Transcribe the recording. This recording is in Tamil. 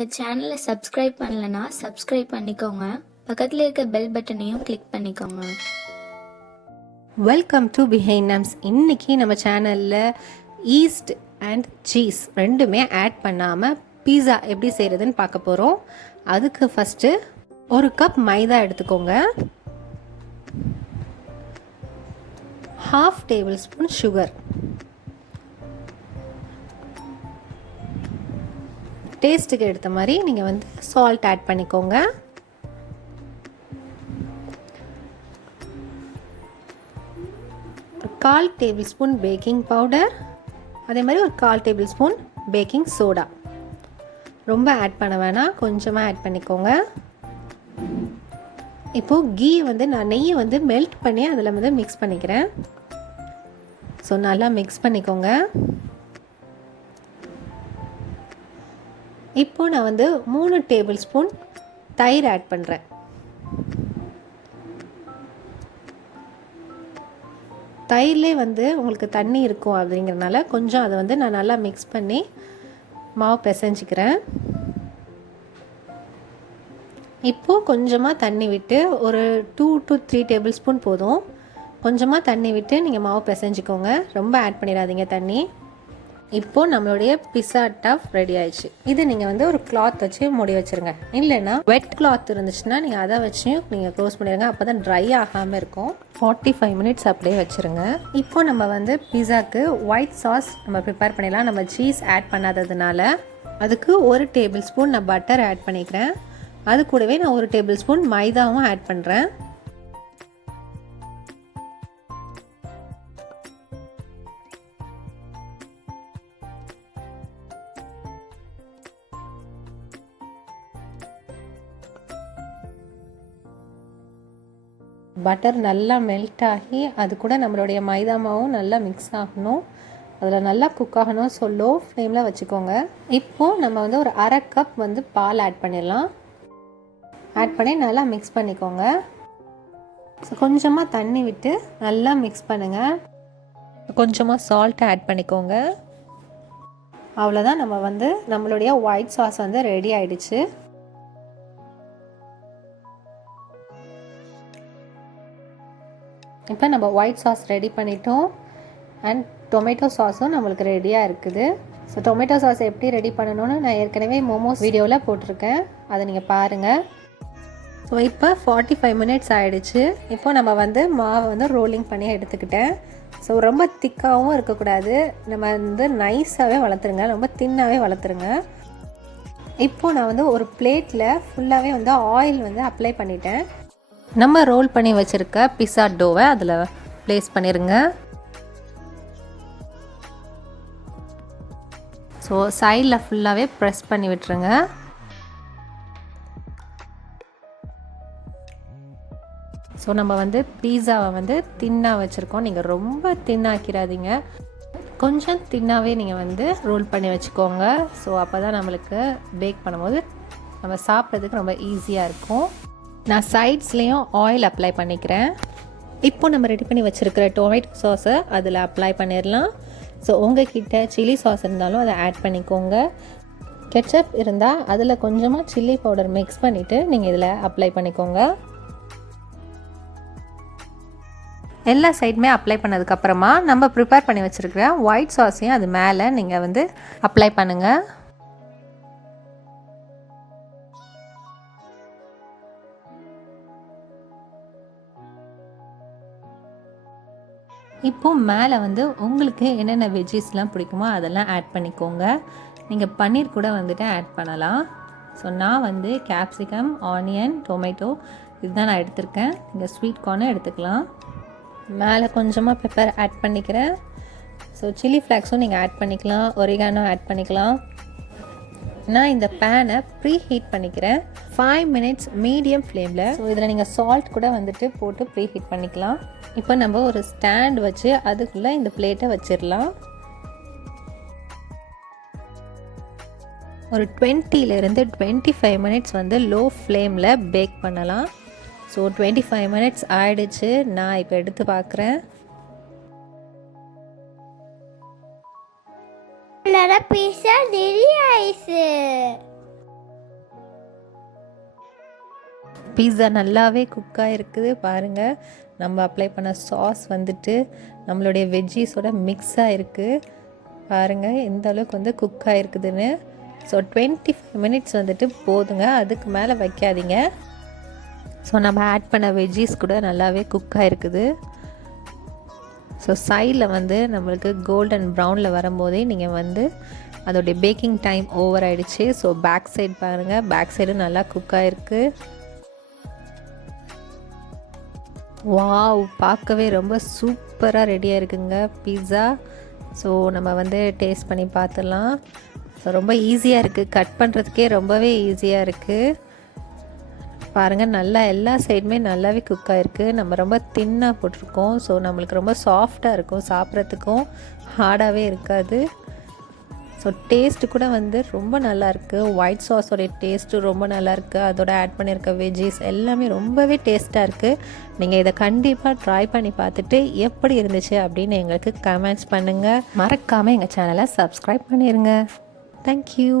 இந்த சேனலை சப்ஸ்கிரைப் பண்ணலனா சப்ஸ்கிரைப் பண்ணிக்கோங்க. பக்கத்தில் இருக்க பெல் பட்டனையும் கிளிக் பண்ணிக்கோங்க. Welcome to behind nums. இன்றைக்கி நம்ம சேனலில் ஈஸ்ட் அண்ட் சீஸ் ரெண்டுமே ஆட் பண்ணாமல் பீஸா எப்படி செய்கிறதுன்னு பார்க்க போகிறோம். அதுக்கு ஃபஸ்ட்டு ஒரு கப் மைதா எடுத்துக்கோங்க, 1/2 டேபிள் ஸ்பூன் சுகர், டேஸ்ட்டுக்கு எடுத்த மாதிரி நீங்கள் சால்ட் ஆட் பண்ணிக்கோங்க. ஒரு 1/4 டேபிள் ஸ்பூன் பேக்கிங் பவுடர், அதே மாதிரி ஒரு 1/4 டேபிள் ஸ்பூன் பேக்கிங் சோடா. ரொம்ப ஆட் பண்ண வேணாம், கொஞ்சமாக ஆட் பண்ணிக்கோங்க. இப்போது கீ நான் நெய்யை மெல்ட் பண்ணி அதில் மிக்ஸ் பண்ணிக்கிறேன். ஸோ நல்லா மிக்ஸ் பண்ணிக்கோங்க. இப்போது நான் 3 டேபிள் ஸ்பூன் தயிர் ஆட் பண்ணுறேன். தயிர்லே உங்களுக்கு தண்ணி இருக்கும் அப்படிங்கிறனால கொஞ்சம் அதை நான் நல்லா மிக்ஸ் பண்ணி மாவு பிசைஞ்சிக்கிறேன். இப்போது கொஞ்சமாக தண்ணி விட்டு ஒரு 2 to 3 டேபிள் ஸ்பூன் போதும். கொஞ்சமாக தண்ணி விட்டு நீங்கள் மாவு பிசைஞ்சிக்கோங்க, ரொம்ப ஆட் பண்ணிடாதீங்க தண்ணி. இப்போது நம்மளுடைய பிஸா டஃப் ரெடி ஆயிடுச்சு. இது நீங்கள் ஒரு கிளாத் வச்சு மூடி வச்சுருங்க. இல்லைன்னா வெட் கிளாத் இருந்துச்சுன்னா நீங்கள் அதை வச்சு நீங்கள் க்ளோஸ் பண்ணிடுங்க, அப்போ தான் ட்ரை ஆகாமல் இருக்கும். 45 மினிட்ஸ் அப்படியே வச்சுருங்க. இப்போ நம்ம பிஸாக்கு ஒயிட் சாஸ் நம்ம ப்ரிப்பேர் பண்ணிடலாம். நம்ம சீஸ் ஆட் பண்ணாததுனால அதுக்கு 1 டேபிள் ஸ்பூன் நான் பட்டர் ஆட் பண்ணிக்கிறேன். அது கூடவே நான் 1 டேபிள் ஸ்பூன் மைதாவும் ஆட் பண்ணுறேன். பட்டர் நல்லா மெல்ட் ஆகி அது கூட நம்மளுடைய மைதா மாவும் நல்லா மிக்ஸ் ஆகணும். அதில் நல்லா குக் ஆகணும். ஸோ லோ ஃப்ளேமில் வச்சுக்கோங்க. இப்போது நம்ம ஒரு 1/2 கப் பால் ஆட் பண்ணிடலாம். ஆட் பண்ணி நல்லா மிக்ஸ் பண்ணிக்கோங்க. ஸோ கொஞ்சமாக தண்ணி விட்டு நல்லா மிக்ஸ் பண்ணுங்கள். கொஞ்சமாக சால்ட் ஆட் பண்ணிக்கோங்க. அவ்வளோதான், நம்ம நம்மளுடைய ஒயிட் சாஸ் ரெடி ஆயிடுச்சு. இப்போ நம்ம ஒயிட் சாஸ் ரெடி பண்ணிட்டோம். அண்ட் டொமேட்டோ சாஸும் நம்மளுக்கு ரெடியாக இருக்குது. ஸோ டொமேட்டோ சாஸ் எப்படி ரெடி பண்ணணும்னு நான் ஏற்கனவே மோமோஸ் வீடியோவில் போட்டிருக்கேன், அதை நீங்கள் பாருங்கள். ஸோ இப்போ 45 மினிட்ஸ் ஆகிடுச்சு. இப்போ நம்ம மாவை ரோலிங் பண்ணி எடுத்துக்கிட்டேன். ஸோ ரொம்ப திக்காகவும் இருக்கக்கூடாது, நம்ம நைஸாகவே வளர்த்துருங்க, ரொம்ப தின்னாகவே வளர்த்துருங்க. இப்போது நான் ஒரு பிளேட்டில் ஃபுல்லாகவே ஆயில் அப்ளை பண்ணிட்டேன். நம்ம ரோல் பண்ணி வச்சுருக்க பிஸா டோவை அதில் ப்ளேஸ் பண்ணிடுங்க. ஸோ சைடில் ஃபுல்லாகவே ப்ரெஸ் பண்ணி விட்டுருங்க. ஸோ நம்ம பீஸாவை தின்னாக வச்சுருக்கோம். நீங்கள் ரொம்ப தின்னாக்கிறாதீங்க, கொஞ்சம் தின்னாகவே நீங்கள் ரோல் பண்ணி வச்சுக்கோங்க. ஸோ அப்போ தான் நம்மளுக்கு பேக் பண்ணும்போது நம்ம சாப்பிட்றதுக்கு ரொம்ப ஈஸியாக இருக்கும். நான் சைட்ஸ்லேயும் ஆயில் அப்ளை பண்ணிக்கிறேன். இப்போ நம்ம ரெடி பண்ணி வச்சுருக்கிற டொமேட்டோ சாஸை அதில் அப்ளை பண்ணிடலாம். ஸோ உங்கள்கிட்ட சில்லி சாஸ் இருந்தாலும் அதை ஆட் பண்ணிக்கோங்க. கெட்சப் இருந்தால் அதில் கொஞ்சமாக சில்லி பவுடர் மிக்ஸ் பண்ணிவிட்டு நீங்கள் இதில் அப்ளை பண்ணிக்கோங்க. எல்லா சைடுமே அப்ளை பண்ணதுக்கப்புறமா நம்ம ப்ரிப்பேர் பண்ணி வச்சுருக்கிற ஒயிட் சாஸையும் அது மேலே நீங்கள் அப்ளை பண்ணுங்கள். இப்போது மேலே உங்களுக்கு என்னென்ன வெஜ்ஜீஸ்லாம் பிடிக்குமோ அதெல்லாம் ஆட் பண்ணிக்கோங்க. நீங்கள் பன்னீர் கூட ஆட் பண்ணலாம். ஸோ நான் கேப்சிகம், ஆனியன், டொமேட்டோ இதுதான் நான் எடுத்திருக்கேன். நீங்கள் ஸ்வீட் கார்னும் எடுத்துக்கலாம். மேலே கொஞ்சமாக பெப்பர் ஆட் பண்ணிக்கிறேன். ஸோ சில்லி ஃப்ளாக்ஸும் நீங்கள் ஆட் பண்ணிக்கலாம், ஒரிகானோ ஆட் பண்ணிக்கலாம். நான் இந்த பேனை ப்ரீ ஹீட் பண்ணிக்கிறேன் 5 மினிட்ஸ் மீடியம் ஃப்ளேமில். ஸோ இதில் நீங்கள் சால்ட் கூட போட்டு ப்ரீ ஹீட் பண்ணிக்கலாம். இப்போ நம்ம ஒரு ஸ்டாண்ட் வச்சு அதுக்குள்ளே இந்த பிளேட்டை வச்சிடலாம். ஒரு 20லேருந்து 25 மினிட்ஸ் லோ ஃப்ளேமில் பேக் பண்ணலாம். ஸோ 25 மினிட்ஸ் ஆயிடுச்சு. நான் இப்போ எடுத்து பார்க்குறேன். பீஸா ரெடி ஆயிடுச்சு. பீஸா நல்லாவே குக்காக இருக்குது பாருங்கள். நம்ம அப்ளை பண்ண சாஸ் வந்துட்டு நம்மளுடைய வெஜ்ஜீஸோட மிக்ஸாக இருக்குது. பாருங்கள் எந்த அளவுக்கு வந்து குக்காக இருக்குதுன்னு. ஸோ 25 மினிட்ஸ் வந்துட்டு போதுங்க, அதுக்கு மேலே வைக்காதீங்க. ஸோ நம்ம ஆட் பண்ண வெஜ்ஜீஸ் கூட நல்லாவே குக்காக இருக்குது. ஸோ சைடில் வந்து நம்மளுக்கு கோல்டன் ப்ரௌனில் வரும்போதே நீங்கள் வந்து அதோடைய பேக்கிங் டைம் ஓவர் ஆகிடுச்சு. ஸோ பேக் சைடு பாருங்கள், பேக் சைடும் நல்லா குக்காக இருக்குது. வாவ், பார்க்கவே ரொம்ப சூப்பராக ரெடியாக இருக்குங்க பீஸா. ஸோ நம்ம வந்து டேஸ்ட் பண்ணி பார்த்துடலாம். ஸோ ரொம்ப ஈஸியாக இருக்குது, கட் பண்ணுறதுக்கே ரொம்பவே ஈஸியாக இருக்குது. பாருங்கள் நல்லா எல்லா சைடுமே நல்லாவே குக்காக இருக்குது. நம்ம ரொம்ப தின்னாக போட்டிருக்கோம். ஸோ நம்மளுக்கு ரொம்ப சாஃப்டாக இருக்கும், சாப்பிட்றதுக்கும் ஹார்டாகவே இருக்காது. ஸோ டேஸ்ட்டு கூட வந்து ரொம்ப நல்லாயிருக்கு. ஒயிட் சாஸோடைய டேஸ்ட்டு ரொம்ப நல்லாயிருக்கு. அதோட ஆட் பண்ணியிருக்க வெஜ்ஜீஸ் எல்லாமே ரொம்பவே டேஸ்ட்டாக இருக்குது. நீங்கள் இதை கண்டிப்பாக ட்ரை பண்ணி பார்த்துட்டு எப்படி இருந்துச்சு அப்படின்னு எங்களுக்கு கமெண்ட்ஸ் பண்ணுங்கள். மறக்காமல் எங்கள் சேனலை சப்ஸ்கிரைப் பண்ணிடுங்க. தேங்க்யூ.